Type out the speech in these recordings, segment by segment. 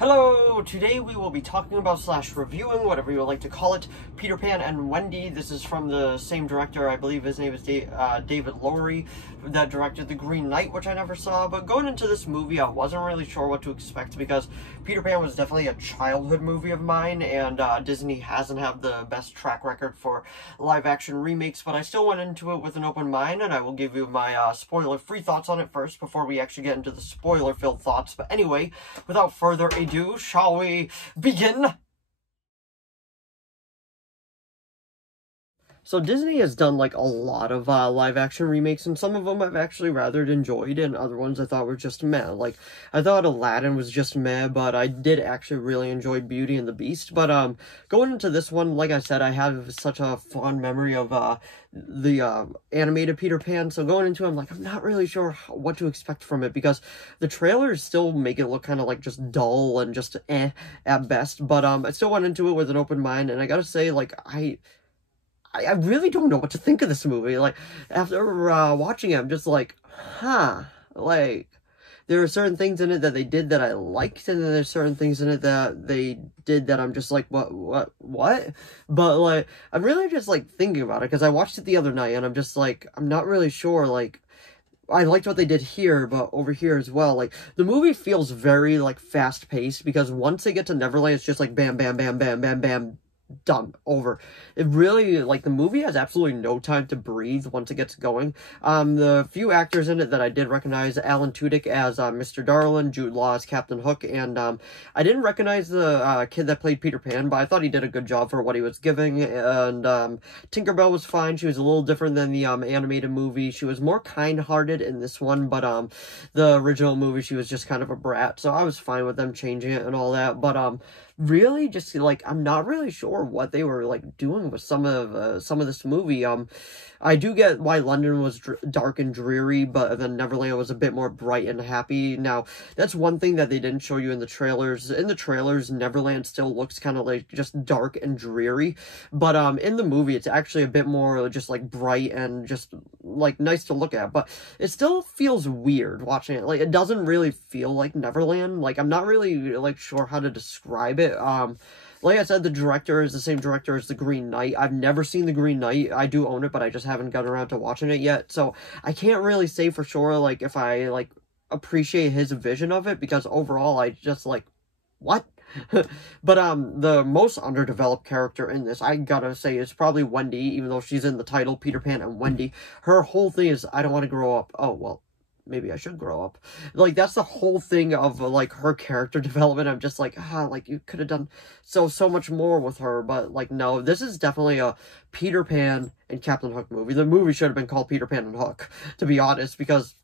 Hello! Today we will be talking about / reviewing, whatever you would like to call it, Peter Pan and Wendy. This is from the same director, I believe his name is David Lowery, that directed The Green Knight, which I never saw. But going into this movie, I wasn't really sure what to expect because Peter Pan was definitely a childhood movie of mine, and Disney hasn't had the best track record for live-action remakes, but I still went into it with an open mind, and I will give you my spoiler-free thoughts on it first before we actually get into the spoiler-filled thoughts. But anyway, without further ado, shall we begin? So Disney has done like a lot of live action remakes, and some of them I've actually rather enjoyed, and other ones I thought were just meh. Like, I thought Aladdin was just meh, but I did actually really enjoy Beauty and the Beast. But going into this one, like I said, I have such a fond memory of the animated Peter Pan, so going into it, I'm like, I'm not really sure what to expect from it, because the trailers still make it look kind of like just dull and just at best. But I still went into it with an open mind, and I gotta say, like, I really don't know what to think of this movie. Like, after watching it, I'm just like, huh, like, there are certain things in it that they did that I liked, and then there's certain things in it that they did that I'm just like, what? But, like, I'm really just, like, thinking about it, because I watched it the other night, and I'm just like, I'm not really sure, like, I liked what they did here, but over here as well, like, the movie feels very, like, fast-paced, because once they get to Neverland, it's just like, bam, bam, bam, bam, bam, bam, done, over. It really, like, the movie has absolutely no time to breathe once it gets going. The few actors in it that I did recognize, Alan Tudyk as Mr. Darlin, Jude Law as Captain Hook, and I didn't recognize the kid that played Peter Pan, but I thought he did a good job for what he was giving, and Tinkerbell was fine. She was a little different than the animated movie. She was more kind-hearted in this one, but the original movie, she was just kind of a brat, so I was fine with them changing it and all that. But really, just, like, I'm not really sure what they were, like, doing with some of this movie. I do get why London was dark and dreary, but then Neverland was a bit more bright and happy. Now, that's one thing that they didn't show you in the trailers. In the trailers, Neverland still looks kind of like just dark and dreary, but in the movie, it's actually a bit more just like bright and just like nice to look at. But it still feels weird watching it. Like, it doesn't really feel like Neverland. Like, I'm not really like sure how to describe it. Like I said, the director is the same director as The Green Knight. I've never seen The Green Knight. I do own it, but I just haven't gotten around to watching it yet. So I can't really say for sure, like, if I, like, appreciate his vision of it, because overall I just, like, what? But the most underdeveloped character in this, I gotta say, is probably Wendy, even though she's in the title, Peter Pan and Wendy. Her whole thing is, I don't want to grow up. Oh, well, maybe I should grow up. Like, that's the whole thing of, like, her character development. I'm just like, like, you could have done so much more with her, but, like, no, this is definitely a Peter Pan and Captain Hook movie. The movie should have been called Peter Pan and Hook, to be honest, because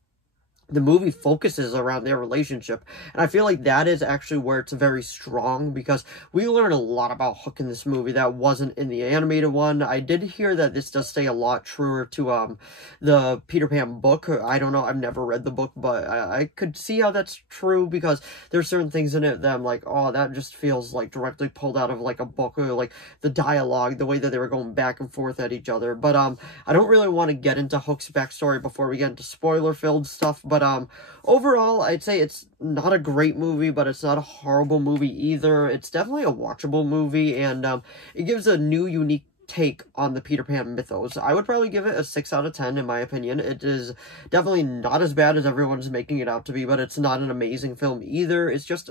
the movie focuses around their relationship, and I feel like that is actually where it's very strong, because we learn a lot about Hook in this movie that wasn't in the animated one. I did hear that this does stay a lot truer to the Peter Pan book. I don't know, I've never read the book, but I could see how that's true, because there's certain things in it that I'm like, oh, that just feels like directly pulled out of like a book, or like the dialogue, the way that they were going back and forth at each other. But I don't really want to get into Hook's backstory before we get into spoiler-filled stuff. But overall, I'd say it's not a great movie, but it's not a horrible movie either. It's definitely a watchable movie, and it gives a new, unique take on the Peter Pan mythos. I would probably give it a 6 out of 10, in my opinion. It is definitely not as bad as everyone's making it out to be, but it's not an amazing film either. It's just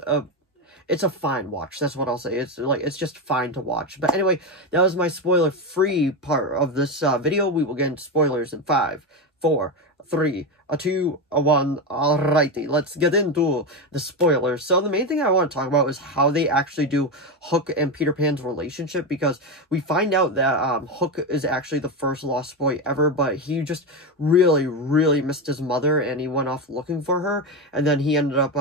it's a fine watch. That's what I'll say. It's like, it's just fine to watch. But anyway, that was my spoiler-free part of this video. We will get into spoilers in 5, 4, 3, 2, 1. Alrighty, let's get into the spoilers. So the main thing I want to talk about is how they actually do Hook and Peter Pan's relationship, because we find out that Hook is actually the first lost boy ever, but he just really missed his mother, and he went off looking for her, and then he ended up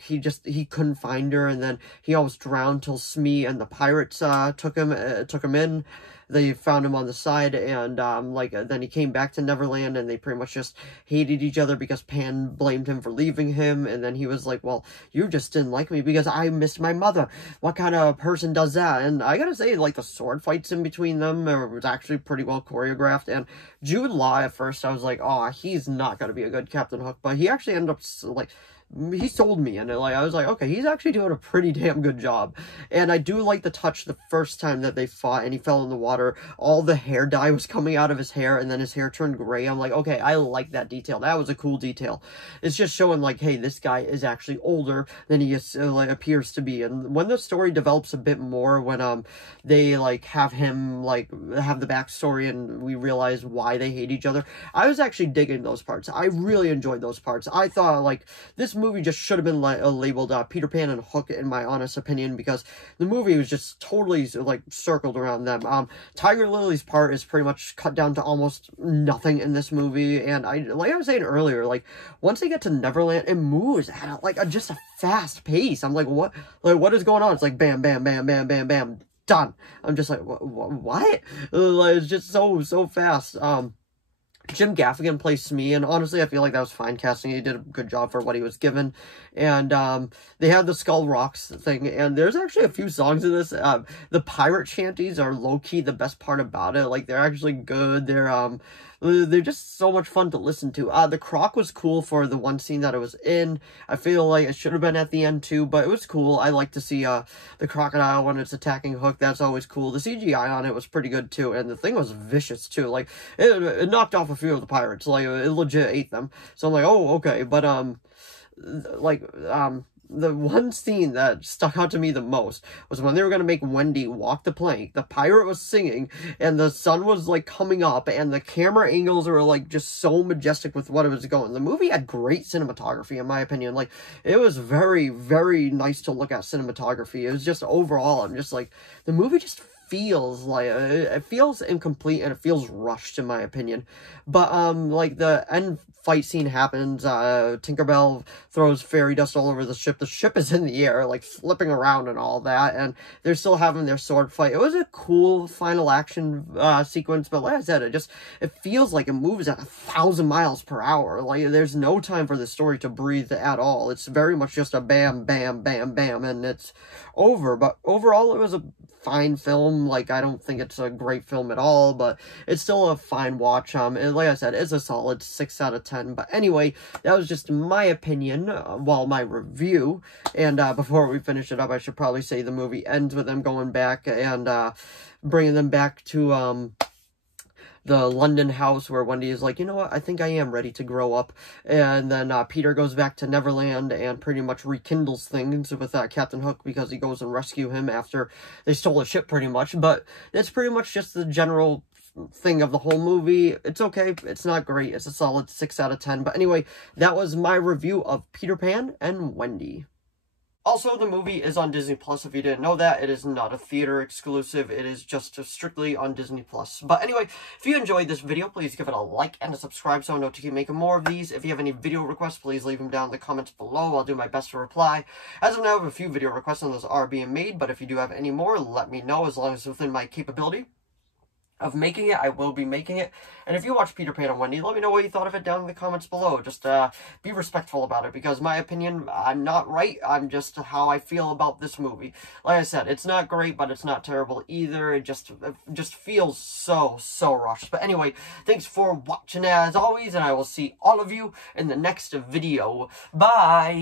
he couldn't find her, and then he almost drowned till Smee and the pirates took him in. They found him on the side, and then he came back to Neverland, and they pretty much just hated each other because Pan blamed him for leaving him, and then he was like, well, you just didn't like me because I missed my mother. What kind of person does that? And I gotta say, like, the sword fights in between them was actually pretty well choreographed, and Jude Law, at first, I was like, oh, he's not gonna be a good Captain Hook, but he actually ended up, like, he sold me, and like I was like, okay, he's actually doing a pretty damn good job. And I do like the touch the first time that they fought and he fell in the water, all the hair dye was coming out of his hair and then his hair turned gray. I'm like, okay, I like that detail. That was a cool detail. It's just showing like, hey, this guy is actually older than he is, like, appears to be. And when the story develops a bit more, when they like have him like have the backstory and we realize why they hate each other, I was actually digging those parts. I really enjoyed those parts. I thought like this movie just should have been labeled Peter Pan and Hook, in my honest opinion, because the movie was just totally like circled around them. Tiger Lily's part is pretty much cut down to almost nothing in this movie, and like I was saying earlier, like once they get to Neverland, it moves at just a fast pace. I'm like, what is going on? It's like bam, bam, bam, bam, bam, bam, done. I'm just like, what? Like, it's just so fast. Jim Gaffigan plays Smee, and honestly, I feel like that was fine casting. He did a good job for what he was given. And they had the Skull Rocks thing, and there's actually a few songs in this. The pirate shanties are low-key the best part about it. Like, they're actually good. They're just so much fun to listen to. The croc was cool for the one scene that it was in. I feel like it should have been at the end too, but it was cool. I like to see the crocodile when it's attacking Hook. That's always cool. The CGI on it was pretty good too, and the thing was vicious too. Like, it knocked off a few of the pirates. Like, it legit ate them. So I'm like, oh, okay. But, the one scene that stuck out to me the most was when they were going to make Wendy walk the plank. The pirate was singing, and the sun was, like, coming up, and the camera angles were, like, just so majestic with what it was going. The movie had great cinematography, in my opinion. Like, it was very, very nice to look at cinematography. It was just, overall, I'm just, like, the movie just feels like, it feels incomplete, and it feels rushed, in my opinion. But, like, the end fight scene happens, Tinkerbell throws fairy dust all over the ship. The ship is in the air, like, flipping around and all that, and they're still having their sword fight. It was a cool final action, sequence, but like I said, it feels like it moves at 1,000 miles per hour. Like, there's no time for the story to breathe at all. It's very much just a bam, bam, bam, bam, and it's over. But overall, it was a fine film. Like, I don't think it's a great film at all, but it's still a fine watch. And like I said, it's a solid 6 out of 10. But anyway, that was just my opinion, my review. And before we finish it up, I should probably say the movie ends with them going back and bringing them back to the London house where Wendy is like, you know what, I think I am ready to grow up. And then Peter goes back to Neverland and pretty much rekindles things with Captain Hook, because he goes and rescue him after they stole a ship pretty much. But that's pretty much just the general thing of the whole movie. It's okay. It's not great. It's a solid 6 out of 10. But anyway, that was my review of Peter Pan and Wendy. Also, the movie is on Disney Plus. If you didn't know that, it is not a theater exclusive. It is just strictly on Disney Plus. But anyway, if you enjoyed this video, please give it a like and a subscribe so I know to keep making more of these. If you have any video requests, please leave them down in the comments below. I'll do my best to reply. As of now, I have a few video requests and those are being made. But if you do have any more, let me know, as long as it's within my capability of making it. I will be making it. And if you watch Peter Pan and Wendy, let me know what you thought of it down in the comments below. Just be respectful about it, because my opinion, I'm not right. I'm just how I feel about this movie. Like I said, it's not great, but it's not terrible either. It just feels so rushed. But anyway, thanks for watching as always, and I will see all of you in the next video. Bye!